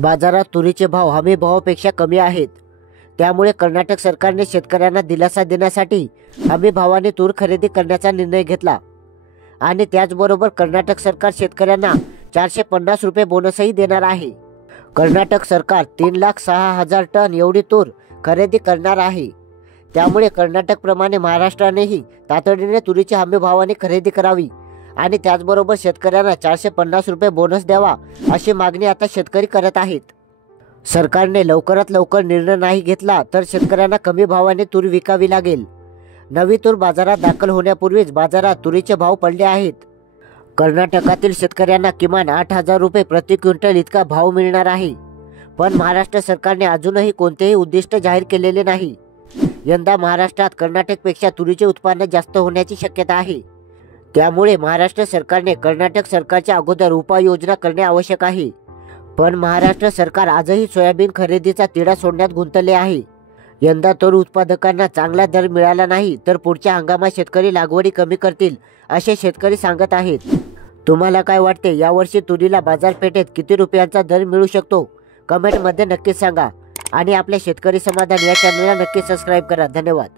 बाजारात तुरीचे भाव हमी भावापेक्षा कमी आहेत। त्यामुळे कर्नाटक सरकारने शेतकऱ्यांना दिलासा देण्यासाठी हमी भावाने तूर खरेदी करण्याचा निर्णय घेतला आणि त्याचबरोबर कर्नाटक सरकार शेतकऱ्यांना 450 रुपये बोनसही देणार आहे। कर्नाटक सरकार 3,06,000 टन एवढी तूर खरेदी करणार आहे। त्यामुळे कर्नाटकप्रमाणे महाराष्ट्रानेही तातडीने तुरीची हमी भावाने खरेदी करावी आणि त्याचबरोबर शेतकऱ्यांना 450 रुपये बोनस द्यावा अशी मागणी आता शेतकरी करत आहेत। सरकारने लवकरात लवकर निर्णय नाही घेतला तर शेतकऱ्यांना कमी भावाने तूर विकावी लागेल। नवी तूर बाजारात दाखल होण्यापूर्वीच बाजारात तुरीचे भाव पडले आहेत। कर्नाटकातील शेतकऱ्यांना किमान 8,000 रुपये प्रति क्विंटल इतका भाव मिळणार आहे। पण महाराष्ट्र सरकारने अजूनही कोणतेही उद्दिष्ट जाहीर केलेले नाही। यंदा महाराष्ट्रात कर्नाटकपेक्षा तुरीचे उत्पन्न जास्त होण्याची शक्यता आहे। त्यामुळे महाराष्ट्र सरकारने कर्नाटक सरकारच्या अगोदर उपाययोजना करणे आवश्यक आहे। पण महाराष्ट्र सरकार आजही सोयाबीन खरेदीचा तिढा सोडण्यात गुंतले आहे। यंदा तूर उत्पादकांना चांगला दर मिळाला नाही तर पुढच्या हंगामात शेतकरी लागवडी कमी करतील असे शेतकरी सांगत आहेत। तुम्हाला काय वाटते, यावर्षी तुरीला बाजारपेठेत किती रुपयांचा दर मिळू शकतो? कमेंटमध्ये नक्कीच सांगा आणि आपल्या शेतकरी समाधान या चॅनलला नक्की सबस्क्राईब करा। धन्यवाद।